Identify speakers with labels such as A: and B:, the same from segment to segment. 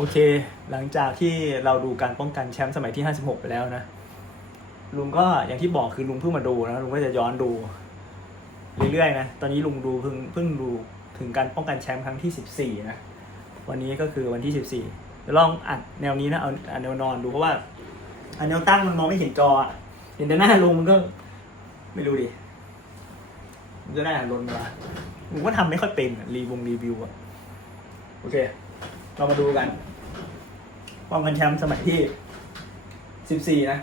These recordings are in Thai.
A: โอเค หลังจากที่เราดูการป้องกันแชมป์สมัยที่ 56 ไปแล้วนะ ลุงก็อย่างที่บอกคือลุงเพิ่งมาดูนะ ลุงก็จะย้อนดู เรื่อยๆนะ ตอนนี้ลุงดูเพิ่งเพิ่งดูถึงการป้องกันแชมป์ครั้งที่ 14 นะ วันนี้ก็คือวันที่ 14เดี๋ยวลองอัดแนวนี้นะ เอาอัดแนวนอนดูเพราะว่าอันแนวตั้งมันมองไม่เห็นจอเห็นแต่หน้าลุงมันก็ ไม่รู้ดิมันจะได้อารมณ์เวลาลุงก็ทำไม่ค่อยเป็นรีวงรีวิวอะโอเค เรามาดูกัน ป้องกันแชมป์สมัยที่สิบสี่นะ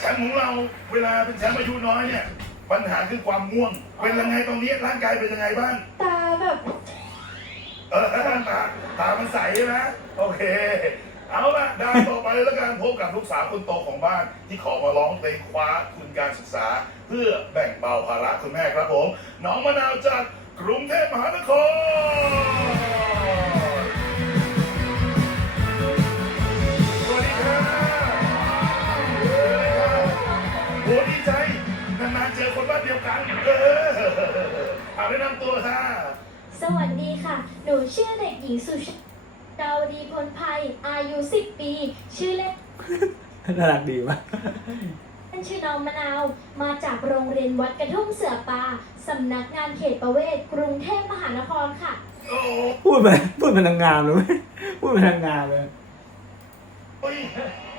B: แชมป์ของเราเวลาเป็นแชมป์อายุน้อยเนี่ย ปัญหาคือความง่วง เป็นยังไงตรงนี้ร่างกายเป็นยังไงบ้าง
C: ตาแบบ
B: เออตาตามันใสใช่ไหมโอเค เอาละดาวต่อไปแล้วกันพบกับลูกสาวคนโตของบ้าน ที่ขอมาร้องเพลงคว้าทุนการศึกษา เพื่อแบ่งเบาภาระคุณแม่ครับผม น้องมะนาวจากกรุงเทพมหานครสวัสดีครับสวัสดีครับโหดีใจนานๆเจอคนบ้านเดียวกันเออเอาแนะนำตัวค่ะ
C: สวัสดีค่ะ หนูชื่อเด็กหญิงสุช ดาวดีพลภัยอายุ10ปี ชื่อเล่น
A: น่ารักดีมาก
C: ชื่อน้องมะนาว มาจากโรงเรียนวัดกระทุ่มเสือปาสำนักงานเขตประเวศกรุงเทพมหานครค่ะ
B: โอ้
A: พูดไปพูดเป็นนางงามเลยเว้ยพูดเป็นนางงามเลย
B: ย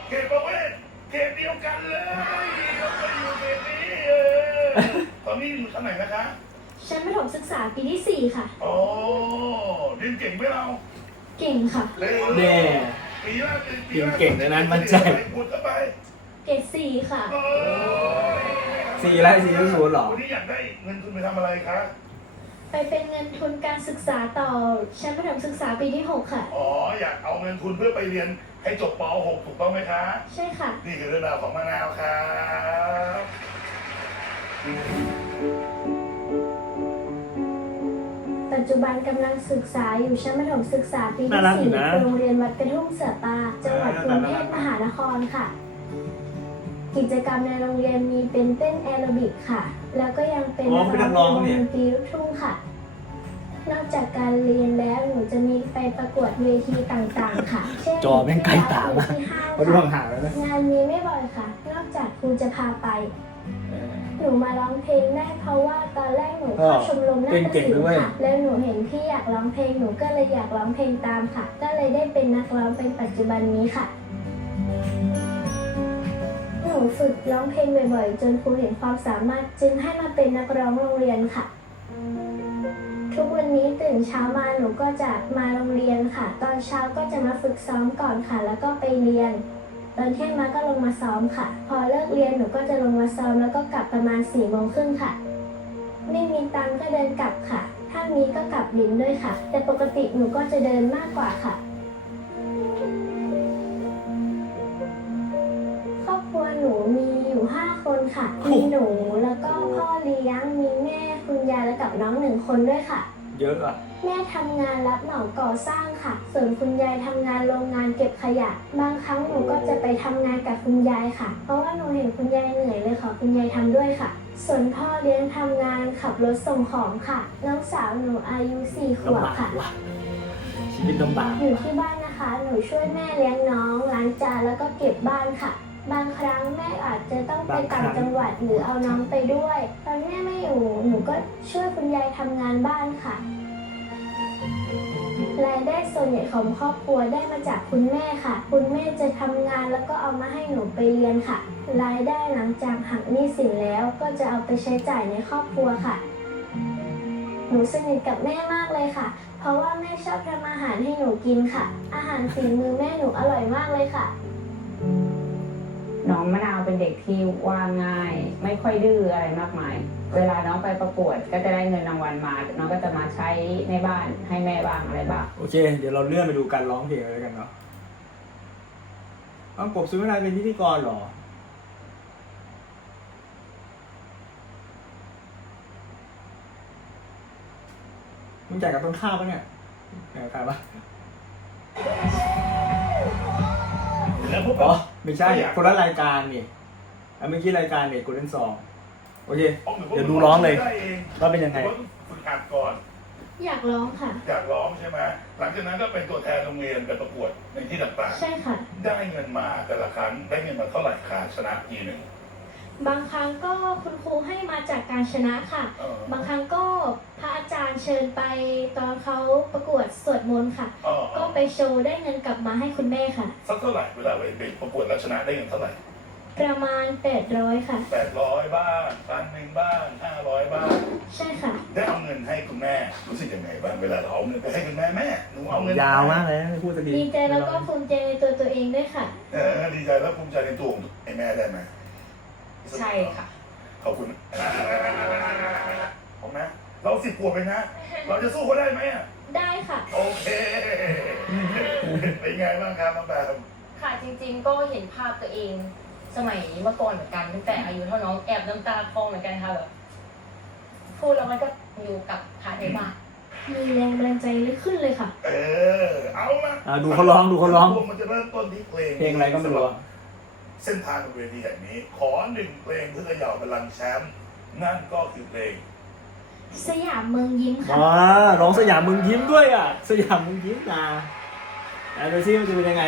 B: เขตประเวศเขตเดียวกันเลยเราไปอยู่เขตนี้เออตอนนี้อยู่ชั้นไหนนะคะ
C: ชั้นประถมศึกษาปีที่4ค่ะ
B: โอ้เรียนเก่งไหมเรา
C: เก่งค่ะ
B: เร็ว
A: แน่
B: ปีแรกปีแร
A: เก่งๆนะนั้นมันใจ
B: เก
C: รด4ค่ะ
A: สี่แล้วสี่ศูนย์หรอ
B: วันนี้อยากได้เงินทุนไปทำอะไรคะ
C: ไปเป็นเงินทุนการศึกษาต่อชั้นประถมศึกษาปีที่ 6 ค่ะ
B: อ๋อ อยากเอาเงินทุนเพื่อไปเรียนให้จบป .6 ถูกต้องไหมคะ
C: ใช่ค่ะ
B: นี่คือเรื่องราวของมะนาวครับ
C: ปัจจุบันกำลังศึกษาอยู่ชั้นประถมศึกษาปี
A: น่า
C: ที่
A: รักอยู่
C: สี่
A: นะ
C: โรงเรียนวัดกระทุ่มเสือปาจังหวัดกรุงเทพมหานครค่ะ กิจกรรมในโรงเรียนมีเป็นเต้นแอโรบิกค่ะ แล้วก็ยังเป็น
A: อ๋อเป็นนักร้อง
C: วง
A: เนี่ย
C: ดนตรีลูกทุ่งค่ะ นอกจากการเรียนแล้วหนูจะมีไปประกวดเวทีต่างๆ ค่ะ เช่น
A: จอแม่งใกล้ตามาก
C: ที่ห้าง
A: มาดู
C: ค่ะ
A: ห่างๆแล้วนะ
C: งานมีไม่บ่อยค่ะ นอกจากครูจะพาไป หนูมาร้องเพลงได้เพราะว่าตอนแรกหนูเข้าชมรมนาฏ
A: เก่
C: ศิ
A: ง
C: ล
A: ๆด้วย
C: ป์ค่ะแล้วหนูเห็นพี่อยากร้องเพลงหนูก็เลยอยากร้องเพลงตามค่ะ ก็เลยได้เป็นนักร้องเป็นปัจจุบันนี้ค่ะ หนูฝึกร้องเพลงบ่อยๆ จนครูเห็นความสามารถจึงให้มาเป็นนักร้องโรงเรียนค่ะทุกวันนี้ตื่นเช้ามาหนูก็จะมาโรงเรียนค่ะ ตอนเช้าก็จะมาฝึกซ้อมก่อนค่ะ แล้วก็ไปเรียน ตอนเที่ยงมาก็ลงมาซ้อมค่ะ พอเลิกเรียนหนูก็จะลงมาซ้อมแล้วก็กลับประมาณ4ี่โมงครึ่งค่ะ ไม่มีตังก็เดินกลับค่ะ ถ้ามีก็กลับดินด้วยค่ะ แต่ปกติหนูก็จะเดินมากกว่าค่ะ ครอบครัวหนูมีอยู่5คนค่ะ มีหนูแล้วก็พ่อเลี้ยงมีแม่คุณยายและกับน้องหนึ่งคนด้วยค่ะ
A: เยอะอะ
C: แม่ทำงานรับเหมาก่อสร้างค่ะ ส่วนคุณยายทำงานโรงงานเก็บขยะ บางครั้งหนูก็จะไปทำงานกับคุณยายค่ะ เพราะว่าหนูเห็นคุณยายเหนื่อยเลยขอคุณยายทำด้วยค่ะ ส่วนพ่อเลี้ยงทำงานขับรถส่งของค่ะ น้องสาวหนูอายุสี่ขว
A: ลำ
C: บบา
A: ก
C: ค่ะ
A: ว่ะชีวิตลำบาก
C: อยู่ที่บ้านนะคะ หนูช่วยแม่เลี้ยงน้องล้างจานแล้วก็เก็บบ้านค่ะ บางครั้งแม่อาจจะต้องไปต่างจังหวัดหรือเอาน้องไปด้วย ตอนแม่ไม่อยู่หนูก็ช่วยคุณยายทำงานบ้านค่ะรายได้ส่วนใหญ่ของครอบครัวได้มาจากคุณแม่ค่ะ คุณแม่จะทำงานแล้วก็เอามาให้หนูไปเรียนค่ะ รายได้หลังจากหักหนี้สินแล้วก็จะเอาไปใช้จ่ายในครอบครัวค่ะ หนูสนิทกับแม่มากเลยค่ะ เพราะว่าแม่ชอบทำอาหารให้หนูกินค่ะ อาหารฝีมือแม่หนูอร่อยมากเลยค่ะ
D: น้องมะนาวเป็นเด็กที่ว่าง่าย ไม่ค่อยดื้ออะไรมากมาย เวลาน้องไปประกวดก็จะได้เงินรางวัลมา น้องก็จะมาใช้ในบ้านให้แม่บ้างอะไรบ้าง
A: โอเค เดี๋ยวเราเลื่อนไปดูการร้องเพลงเลยแล้วกันเนาะต้องกบซื้อไม่ได้เป็นพิธีกรเหรอมึงจ่ายกับต้นข้าวปะเนี่ยจ่ายกับใครปะ
B: แล้วพวก
A: อ๋
B: เรา
A: อ ไม่ใช่ คนละรายการนี่อันเมื่อกี้รายการเนี่ยกูเล่นซอง
E: โอเค
B: อ๋อหรือว่า
E: เดี๋ยวดูร้องเลย
B: ได้เอง
E: ว่าเป็นยังไง
B: หรือว่าฝึกหัดก่อน
F: อยากร้องค่ะ
B: อยากร้องใช่ไหมหลังจากนั้นก็เป็นตัวแทนโรงเรียนไปประกวดในที่ต่าง
F: ใช่ค่ะ
B: ๆได้เงินมาแต่ละครั้งได้เงินมาเท่าไหร่คะชนะทีหนึ่ง
F: บางครั้งก็คุณครูให้มาจากการชนะค่ะ
B: เออ บา
F: งครั้งก็พระอาจารย์เชิญไปตอนเขาประกวดสวดมนต์ค่ะ
B: เออเอ
F: ก็
B: อ
F: ไปโชว์ได้เงินกลับมาให้คุณแม่ค่ะ
B: สักเท่าไหร่เวลาไปประกวดแล้วชนะได้เงินเท่าไหร่
F: ประมาณ 800 ค่ะ
B: แปดร้อยบ้างพันหนึ่งบ้างห้าร้อยบ้าง
F: ใช่ค่ะ
B: ได้เอาเงินให้คุณแม่ รู้สึกยังไงบ้างเวลาเราเอาเงินไปให้คุณแม่แม่หนูเอาเงิน
E: ยาวมากเลยนะพูดสักที
F: ดีใจแล้วก็ภูมิใจในตัวตัวเองด้วยค่ะ
B: เออดีใจแล้วภูมิใจในตัวของไอ้แม่ได้ไหม
G: ใช่ค่ะ
B: ขอบคุณผมนะ เราสิบขวบเองนะ เราจะสู้เขาได้ไหมอะ
F: ได้ค่ะ
B: โอเค เป็นไงบ้างครับน้องแบม
H: ค่ะจริงๆก็เห็นภาพตัวเอง สมัยเมื่อก่อนเหมือนกันตั้งแต่อายุเท่าน้องแอบน้ำตาคลอเหมือนกันค่ะแบบพูดแล้วมันก็อยู่กับขาในบ้าน
F: มีแรงบันดาลใจเลยขึ้นเลยค่ะ
B: เออ เอาละ
E: อะดูเขาร้องดูเขาร้อง
B: มันจะเริ่มต้นที่เพลง
E: เพลงอะไรก็ไม่รู้อะ
B: เส้นทางบนเวทีแห่งนี้ ขอหนึ่งเพลงเพื่อเขย่าพลังแชมป์นั่นก็คือเพลง
F: สยามเมืองยิ้มค่ะ
E: อ่าร้องสยามมึงยิ้มด้วยอะ สยามมึงยิ้มนะไหนดูซิมันจะเป็นยังไง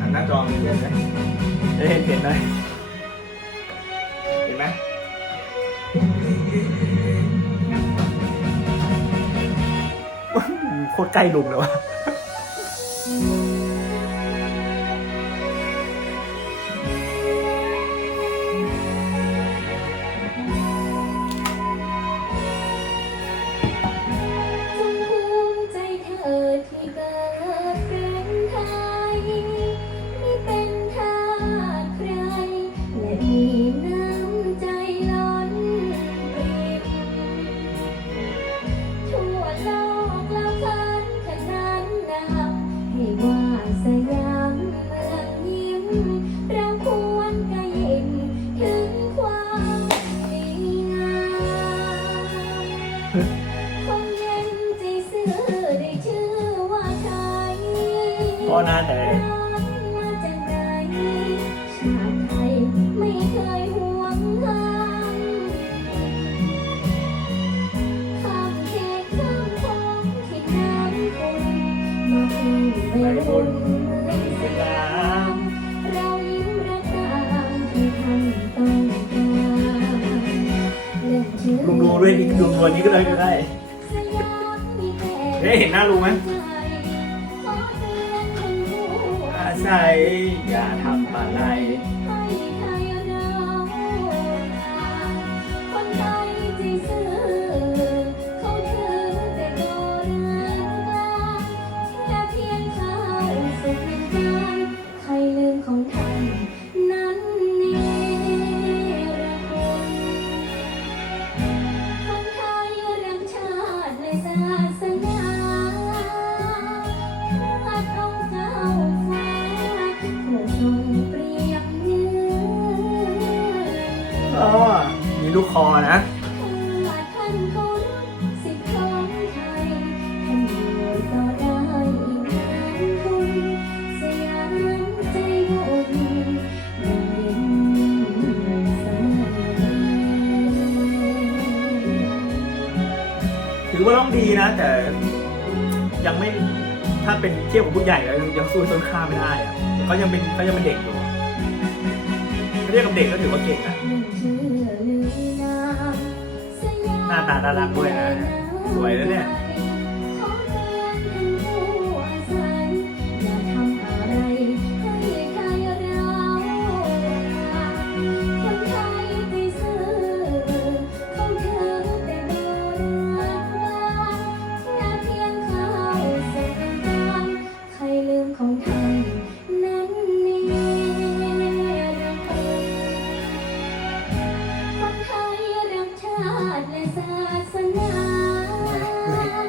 E: หันหน้าจอมันเห็นไหมเห็นเห็นไหมเห็นไหมว้าวโคตรใกล้ลุมเลยวะ
F: วัยรุ่นเมืองสยามเรายิ้มระกามที่ท่านต้องการเรื่องชื่อ
E: ลุงดูด้วยนี่ลุงดูอันนี้ก็ได้ก็ได้เฮ้ยเห็นหน้าลุงไหมอาศัยอย่าทำ
F: อะไร
E: ยังไม่ถ้าเป็นเทียบกับผู้ใหญ่แล้วยังยังสู้ต้นข้ามไม่ได้อะเขายังเป็นเขายังเป็นเด็กอยู่ถ้าเทียบกับเด็กก็ถือว่าเก่งนะหน้าตาน่ารักด้วยนะสวยนะเนี่ย
F: ติและศาสนา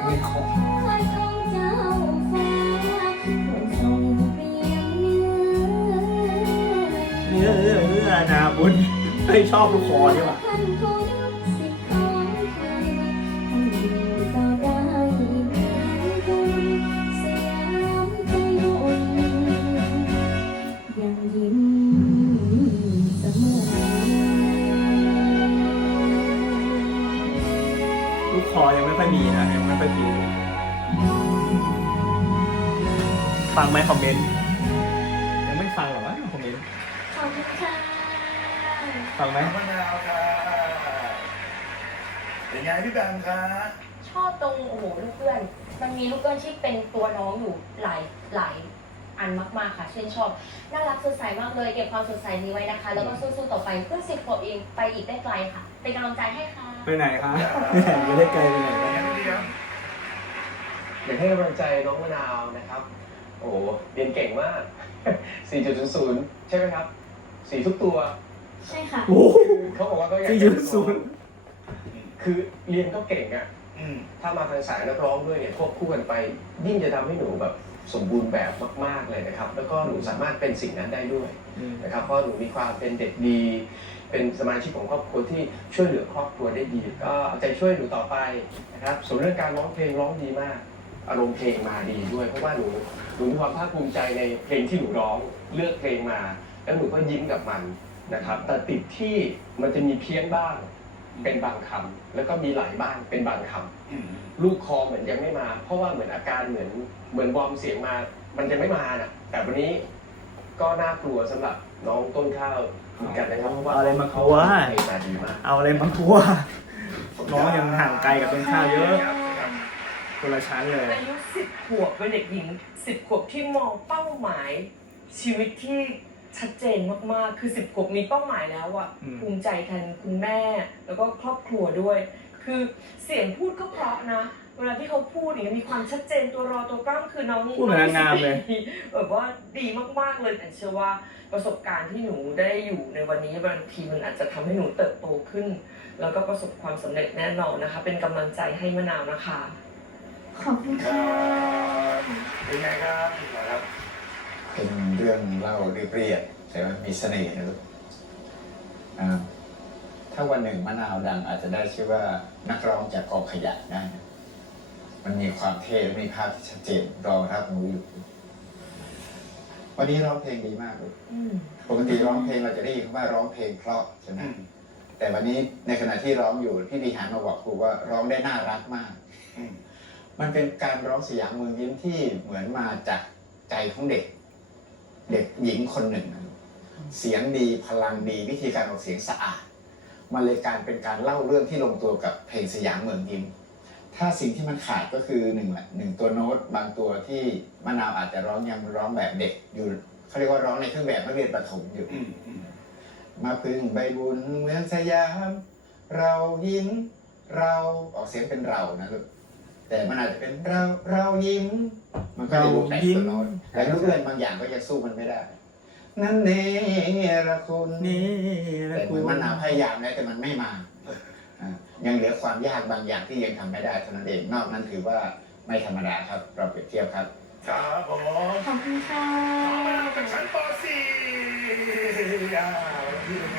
E: มีของ
F: ข้าทรงเจ้าฟ้าผู้ทรงเปรียบเนื้อ
E: เนื้อเนื้อนาบุญไม่ชอบลูกคอดีกว่า
A: ฟังไหมคอมเมนต์ยังไม่ฟังหรอวะคอมเมนต์
C: ขอบคุณค่ะ
A: ฟังไหม
B: น้องมะนาวค่ะเป็นไงพี่แบมคะ
H: ชอบตรงโอ้โหลูกเพื่อนมันมีลูกเพื่อนที่เป็นตัวน้องอยู่หลายหลายอันมากๆค่ะชื่นชอบน่ารักสดใสมากเลยเก็บความสดใสนี้ไว้นะคะ แล้วก็สู้ๆต่อไปเพื่อสิบขวบเองไปอีกได้ไกลค่ะ เป็นกำลังใจให้ค่ะ
A: ไปไหนคะไม่ไหนไม่ได้ไกลไปไหน
B: เป็น
A: วะ
B: ไงพี่เลี้ยง
I: อยากให้กำลังใจน้องมะนาวนะครับ โอ้โหเรียนเก่งมาก 4.00 ใช่ไหมครับ สีทุกตัว
C: ใช่ค่ะ
A: โอ้โห
I: คือเขาบอกว่าก็อยาก
A: สี่
I: จะ
A: จุดศูนย์
I: คือเรียนก็เก่งอะ
B: อืม
I: ถ้ามาทางสายนักร้องด้วยเนี่ยควบคู่กันไป ยิ่งจะทำให้หนูแบบสมบูรณ์แบบมาก ๆ เลยนะครับ แล้วก็หนูสามารถเป็นสิ่งนั้นได้ด้วยนะครับ เพราะหนูมีความเป็นเด็กดี เป็นสมาชิกของครอบครัวที่ช่วยเหลือครอบครัวได้ดี ก็เอาใจช่วยหนูต่อไปนะครับ ส่วนเรื่องการร้องเพลงร้องดีมาก อารมณ์เพลงมาดีด้วย เพราะว่าหนูหนูมีความภาคภูมิใจในเพลงที่หนูร้องเลือกเพลงมา แล้วหนูก็ยิ้มกับมันนะครับ แต่ติดที่มันจะมีเพี้ยนบ้างเป็นบางคำแล้วก็มีไหลบ้างเป็นบางคำ
B: อืม
I: ลูกคอเหมือนยังไม่มา เพราะว่าเหมือนอาการเหมือนเหมือนวอร์มเสียงมา มันยังไม่มาน่ะ แต่วันนี้ก็น่ากลัวสำหรับน้องต้นข้าวเหมือนกันนะครับเพราะว่า
A: เอาอะไรมากลัว
I: เพลงมาดีมาก
A: เอาอะไรมากลัวน้องยังห่างไกลกับต้นข้าวเยอะ คนละชั้นเลย
J: อายุสิบขวบเป็นเด็กหญิงสิบขวบที่มองเป้าหมาย ชีวิตที่ชัดเจนมากๆ คือสิบขวบมีเป้าหมายแล้วอะ
A: อืม
J: ภูมิใจแทนคุณแม่ แล้วก็ครอบครัวด้วย คือเสียงพูดก็เพราะนะ เวลาที่เขาพูดเนี่ยมีความชัดเจนตัวรอตัวกล้ามคือน้อง
A: พูดเหมือนนางงามเลย
J: แบบว่าดีมากๆเลยแต่เชื่อว่าประสบการณ์ที่หนูได้อยู่ในวันนี้บางทีมันอาจจะทำให้หนูเติบโตขึ้น แล้วก็ประสบความสำเร็จแน่นอนนะคะ เป็นกำลังใจให้มะนาวนะคะ
C: ขอบคุณ
B: ครั
C: ค่ะ
B: บเป็นไงครับครับ
K: เป็นเรื่องเล่าเรียบๆแต่ว่ามีเสน่ห์นะลูกอ่าถ้าวันหนึ่งมะนาวดังอาจจะได้ชื่อว่านักร้องจากกองขยะได้นะมันมีความเท่และมีภาพที่ชัดเจนรองรับหนูอยู่วันนี้ร้องเพลงดีมากลูก
J: อืม
K: ปกติร้องเพลงเราจะได้ยินคำว่าร้องเพลงเพราะใช่ไหม
B: อืม
K: แต่วันนี้ในขณะที่ร้องอยู่พี่ดีหารมาบอกครูว่าร้องได้น่ารักมาก
B: อื ม
K: มันเป็นการร้องสยามเมืองยิ้มที่เหมือนมาจากใจของเด็ก เด็กหญิงคนหนึ่งนะเสียงดีพลังดีวิธีการออกเสียงสะอาด มันเลยการเป็นการเล่าเรื่องที่ลงตัวกับเพลงสยามเมืองยิ้ม ถ้าสิ่งที่มันขาดก็คือหนึ่งแหละหนึ่งตัวโน้ตบางตัวที่มะนาวอาจจะร้องยังร้องแบบเด็กอยู่เขาเรียกว่าร้องในเครื่องแบบนักเรียนประถมอยู่
B: อืมอืม
K: มาพึ่งใบบุญเมืองสยาม เรายิ้มเราออกเสียงเป็นเรานะลูก แต่มันอาจจะเป็นเราเรายิ้ม มันก็จะดูแตกตัวน้อยแต่ลูกเอื้อนบางอย่างก็ยังสู้มันไม่ได้ นั่นเนระคุณ
A: นี่แหละ
K: แต่เห
A: คุ
K: มื
A: ณ
K: อนมันหนาวพยายามแล้วแต่มันไม่มาอะยังเหลือความยากบางอย่างที่ยังทำไม่ได้เท่านั้นเองนอกนั้นถือว่าไม่ธรรมดาครับ เราเปรียบเทียบครับ
B: ครับผม
C: ขอบคุณค่ะ
B: น้องมะนาวจากชั้นป .4 อ่าพี่เป็นไง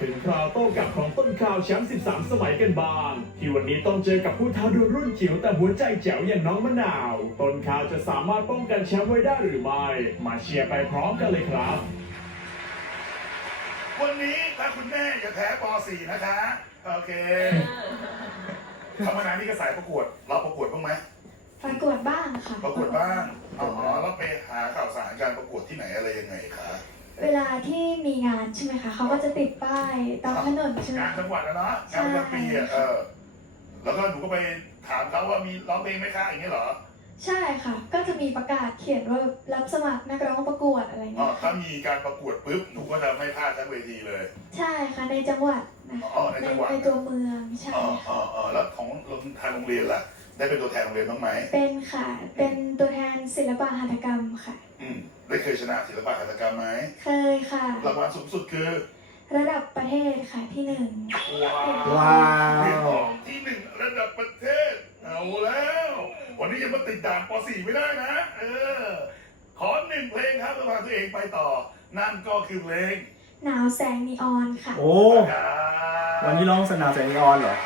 L: ถึงคราวโต้กลับของต้นข่าวแชมป์ 13 สมัยกันบางที่วันนี้ต้องเจอกับผู้ท้าดวลรุ่นจิ๋วแต่หัวใจแจ๋วอย่างน้องมะนาว ต้นข่าวจะสามารถป้องกันแชมป์ไว้ได้หรือไม่มาเชียร์ไปพร้อมกันเลยครับ
B: วันนี้ถ้าคุณแม่จะแพ้ป .4 นะคะ โอเคธรรมดานี่ก็สายประกวด เราประกวดบ้างไหม
C: ประกวดบ้างค่ะ
B: ประกวดบ้าง อ๋อ แล้วไปหาข่าวสารการประกวดที่ไหนอะไรยังไงคะ
C: เวลาที่มีงานใช่ไหมคะเขาก็จะติดป้ายตามถนนใช่ไหม
B: งาน
C: คะ
B: จังหวัดนะเนาะงานประจำปีอะเออแล้วก็หนูก็ไปถามเขาว่ามีร้องเพลงไหมคะอย่างเงี้ยเหรอ
C: ใช่ค่ะ ก็จะมีประกาศเขียนว่ารับสมัครนักร้องประกวดอะไร
B: อ๋อ
C: เงี้ย
B: ถ้ามีการประกวดปุ๊บหนูก็จะไม่พลาดทั้งเวทีเลย
C: ใช่ค่ะในจังหวัดนะคะ
B: อ๋อใน
C: ใน
B: จังหวัด
C: ในตัวเมืองใช่
B: อ๋อ
C: ค่ะ
B: อ๋ออ๋อแล้วของทางโรงเรียนล่ะ ได้เป็นตัวแทนโรงเรียนบ้างไหม
C: เป็นค่ะ เป็นตัวแทนศิลปะหัตถกรรมค่ะ
B: อืม ได้เคยชนะศิลปะหัตถกรรมไหม
C: เคยค่ะ
B: รางวัลสูงสุดคือ
C: ระดับประเทศค่ะที่หนึ่ง
B: ว้าว
A: ว้า
B: เหรียญท
A: ว
B: องที่หนึ่งระดับประเทศ เอาแล้ว วันนี้ยังมาติดด่านป .4 ไม่ได้นะ เออ ขอหนึ่งเพลงครับเพื่อพาตัวเองไปต่อ นั่นก็คือเพลง
C: หนาวแสงนีออนค่ะ
A: โอ้วันนี้ร้องสนามแสงนีออนเหรอ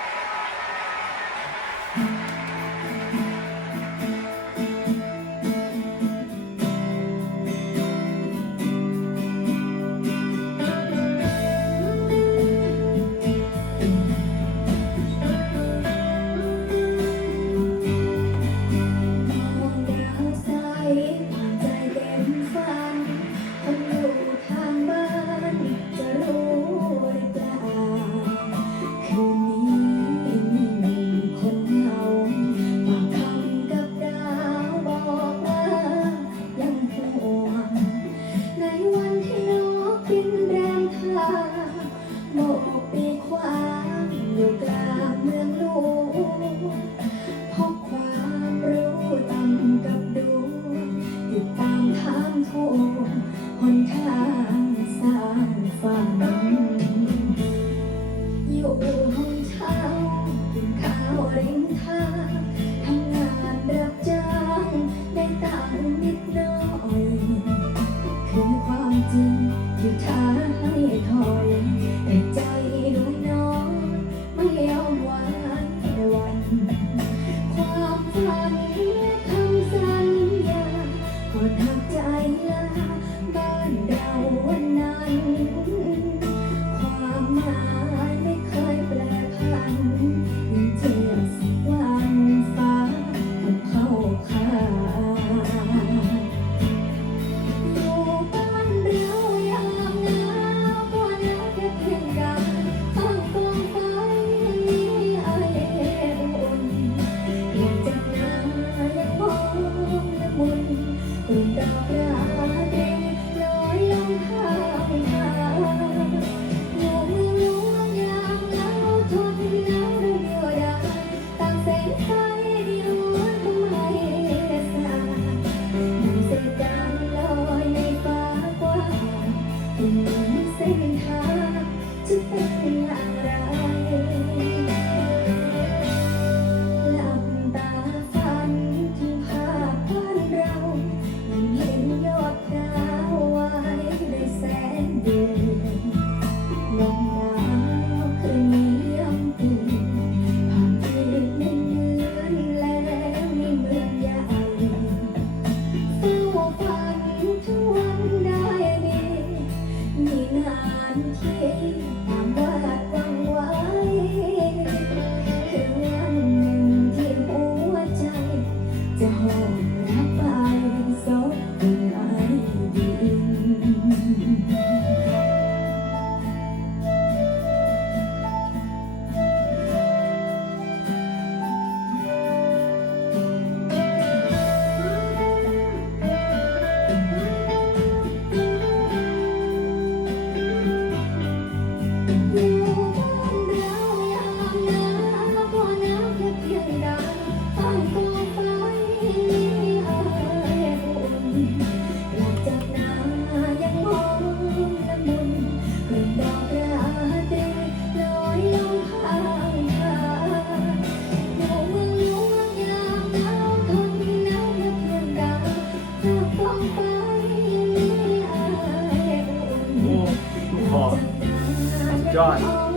F: สุ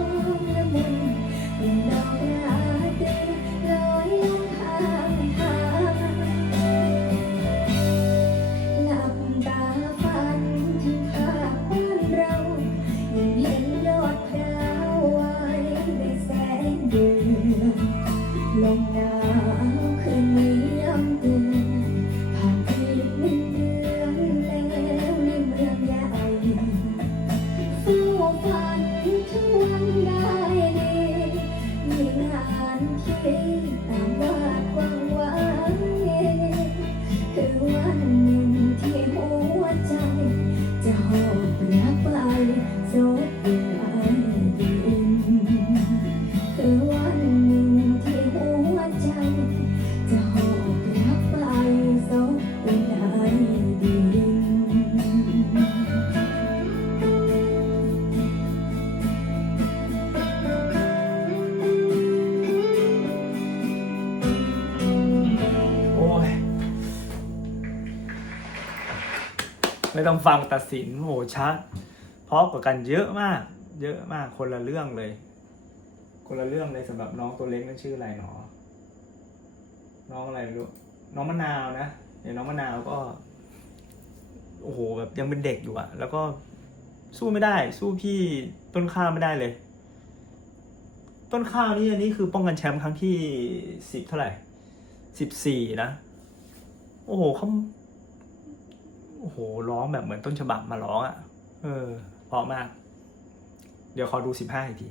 A: ไม่ต้องฟังตัดสินโหชัดเพราะกว่ากันเยอะมาก เยอะมากคนละเรื่องเลย คนละเรื่องเลยสำหรับน้องตัวเล็กนั่นชื่ออะไรหนอ น้องอะไรไม่รู้น้องมะนาวนะเดี๋ยวน้องมะนาวก็ โอ้โหแบบยังเป็นเด็กอยู่อะแล้วก็สู้ไม่ได้ สู้พี่ต้นข้าวไม่ได้เลย ต้นข้าวนี่อันนี้คือป้องกันแชมป์ครั้งที่สิบเท่าไหร่สิบสี่นะ โอ้โหเขา โอ้โหร้องแบบเหมือนต้นฉบับมาร้องอะ่ะ เออเพราะมาก เดี๋ยวขอดูสิบห้าอีกที